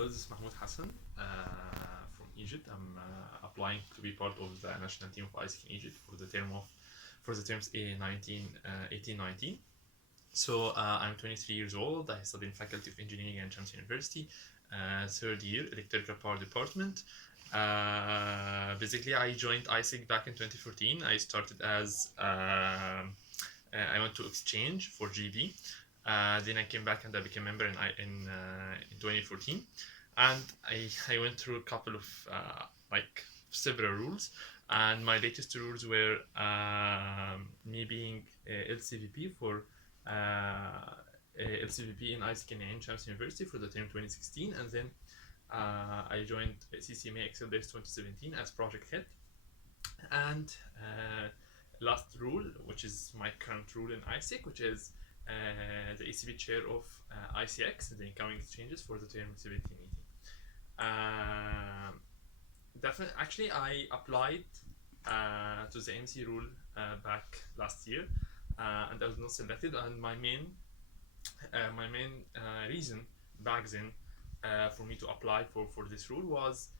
Hello, this is Mahmoud Hassan from Egypt. I'm applying to be part of the national team of ISIC in Egypt for the terms A19 18-19. So I'm 23 years old. I study in Faculty of Engineering at Shams University, third year electrical power department. Basically, I joined ISIC back in 2014. I started as I went to exchange for GB. Then I came back and I became member in 2014, and I went through a couple of like several rules, and my latest rules were me being LCVP for LCVP in ISIC in Ain Shams University for the term 2016, and then I joined CCMA Excel Days 2017 as project head, and last rule, which is my current rule in ISIC, which is the ECB chair of ICX, the incoming exchanges for the term 17-18. Definitely, actually, I applied to the MC rule back last year, and I was not selected. And my main reason back then for me to apply for this rule was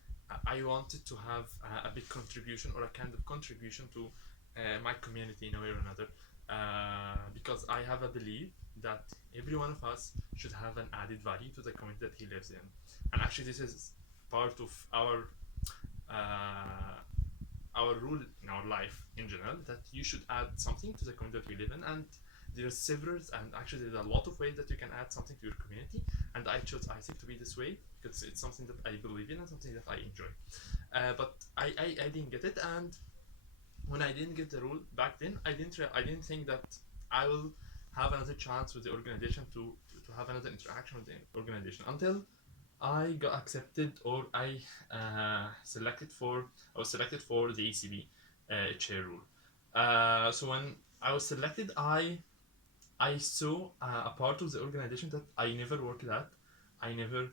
I wanted to have a big contribution or a kind of contribution to my community in a way or another, because I have a belief that every one of us should have an added value to the community that he lives in. And actually, this is part of our rule in our life in general, that you should add something to the community that we live in. And there's several, and actually there's a lot of ways that you can add something to your community, and I chose ISIC to be this way because it's something that I believe in and something that I enjoy. But I didn't get it, and when I didn't get the role back then, I didn't think that I will have another chance with the organization to have another interaction with the organization until I got accepted, or I was selected for the ECB chair role. So when I was selected, I saw a part of the organization that I never worked at, I never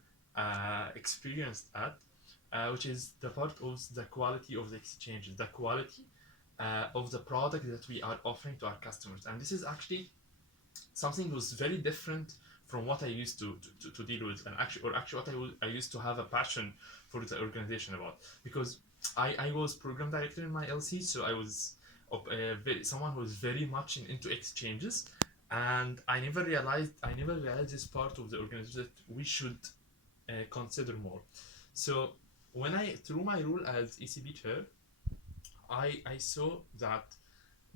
experienced at, which is the part of the quality of the exchanges, the quality of the product that we are offering to our customers. And this is actually something was very different from what I used to deal with, and actually what I used to have a passion for the organization about, because I was program director in my LC, so I was someone who was very much into exchanges, and I never realized this part of the organization that we should consider more. So when through my role as ECB chair, I saw that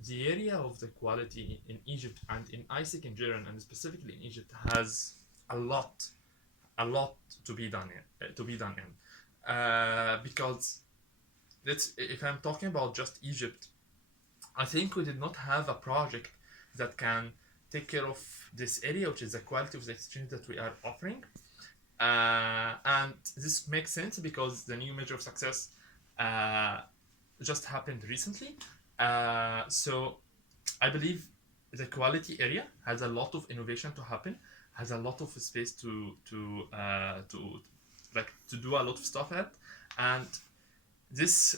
the area of the quality in Egypt and in ISIC in general, and specifically in Egypt, has a lot to be done in. Because if I'm talking about just Egypt, I think we did not have a project that can take care of this area, which is the quality of the exchange that we are offering. And this makes sense because the new measure of success just happened recently. So I believe the quality area has a lot of innovation to happen, has a lot of space to do a lot of stuff at, and this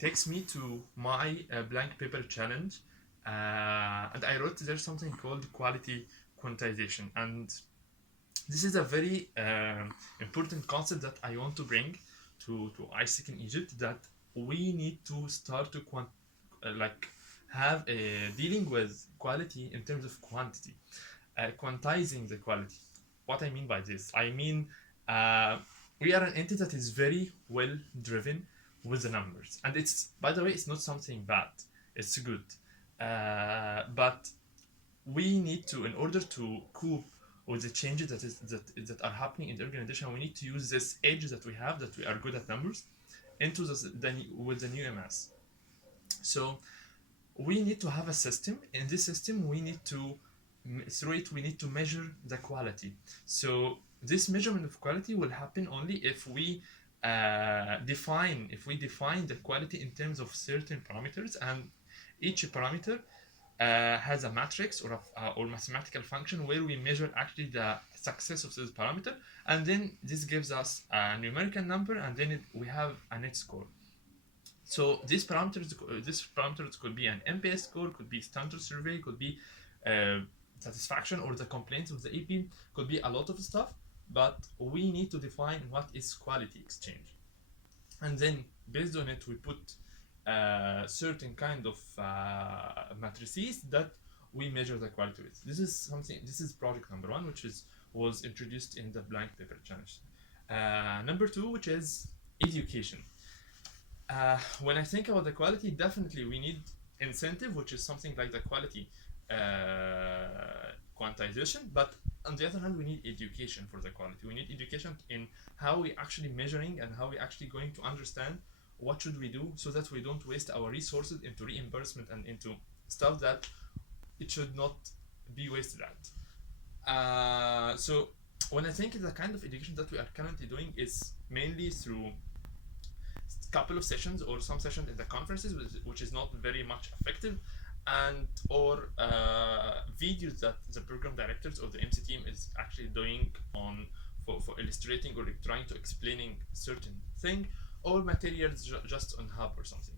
takes me to my blank paper challenge, and I wrote there's something called quality quantization, and this is a very important concept that I want to bring to ISIC in Egypt, that we need to start to have dealing with quality in terms of quantity, quantizing the quality. What I mean by this, I mean we are an entity that is very well driven with the numbers, and it's, by the way, it's not something bad, it's good, but we need to, in order to cope with the changes that are happening in the organization, we need to use this edge that we have, that we are good at numbers, into with the new MS. So we need to have a system. In this system, we need to measure the quality. So this measurement of quality will happen only if we define the quality in terms of certain parameters, and each parameter has a matrix or mathematical function where we measure actually the success of this parameter, and then this gives us a numerical number, and then we have a net score. So these parameters could be an NPS score, could be standard survey, could be satisfaction or the complaints of the EP, could be a lot of stuff. but we need to define what is quality exchange, and then based on it we put certain kind of matrices that we measure the quality with. This is something. This is project number one, which is was introduced in the blank paper challenge. Number two, which is education. When I think about the quality, definitely we need incentive, which is something like the quality quantization. But on the other hand, we need education for the quality. We need education in how we actually measuring and how we actually going to understand what should we do so that we don't waste our resources into reimbursement and into stuff that it should not be wasted at. So when I think the kind of education that we are currently doing is mainly through couple of sessions or some sessions in the conferences, which is not very much effective, and or videos that the program directors or the MC team is actually doing on for illustrating or trying to explaining certain thing, or materials just on Hub or something.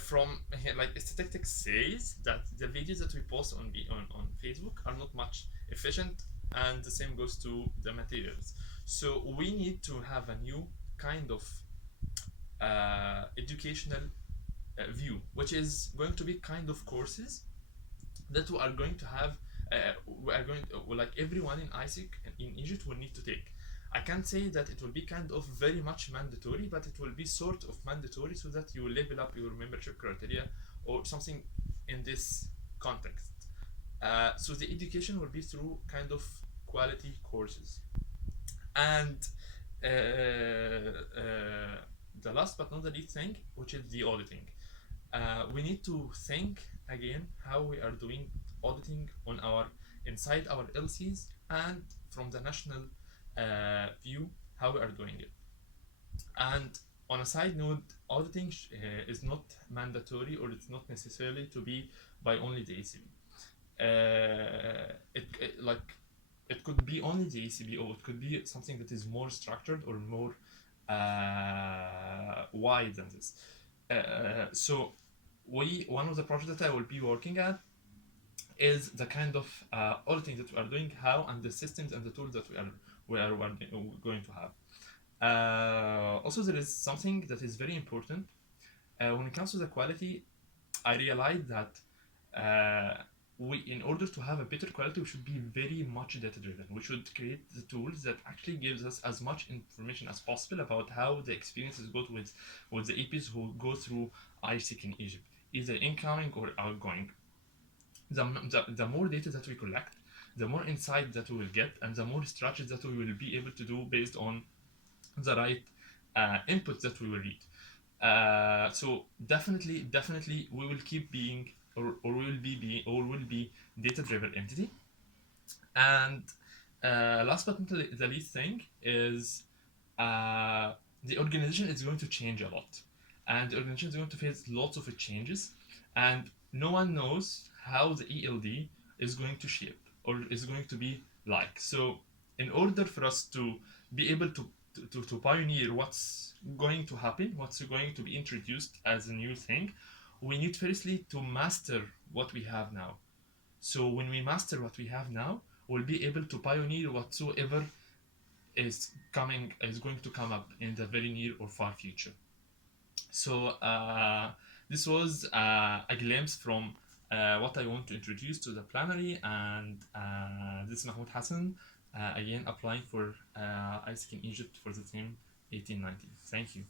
From like statistics says that the videos that we post on Facebook are not much efficient, and the same goes to the materials. So we need to have a new kind of educational view, which is going to be kind of courses that we are going to have. We are going to, like everyone in ISIC in Egypt will need to take. I can't say that it will be kind of very much mandatory, but it will be sort of mandatory so that you will level up your membership criteria or something in this context. So the education will be through kind of quality courses. And the last but not the least thing, which is the auditing. We need to think again how we are doing auditing on our inside our LCs and from the national view how we are doing it. And on a side note, auditing is not mandatory or it's not necessarily to be by only the ACB. Like it could be only the ACB, or it could be something that is more structured or more wide than this. So one of the projects that I will be working at is the kind of auditing that we are doing, how, and the systems and the tools that we are going to have. Also, there is something that is very important when it comes to the quality. I realized that in order to have a better quality, we should be very much data driven. We should create the tools that actually gives us as much information as possible about how the experiences go with the EPs who go through ISIC in Egypt, either incoming or outgoing. The more data that we collect, the more insight that we will get, and the more strategies that we will be able to do based on the right inputs that we will read. So definitely, we will keep being or will be data-driven entity. And last but not the least thing is the organization is going to change a lot, and the organization is going to face lots of changes, and no one knows how the ELD is going to shape or is going to be like. So in order for us to be able to pioneer what's going to happen, what's going to be introduced as a new thing, we need firstly to master what we have now. So when we master what we have now, we'll be able to pioneer whatsoever is going to come up in the very near or far future. So this was a glimpse from what I want to introduce to the plenary, and this is Mahmoud Hassan, again applying for ISIC in Egypt for the team 1890. Thank you.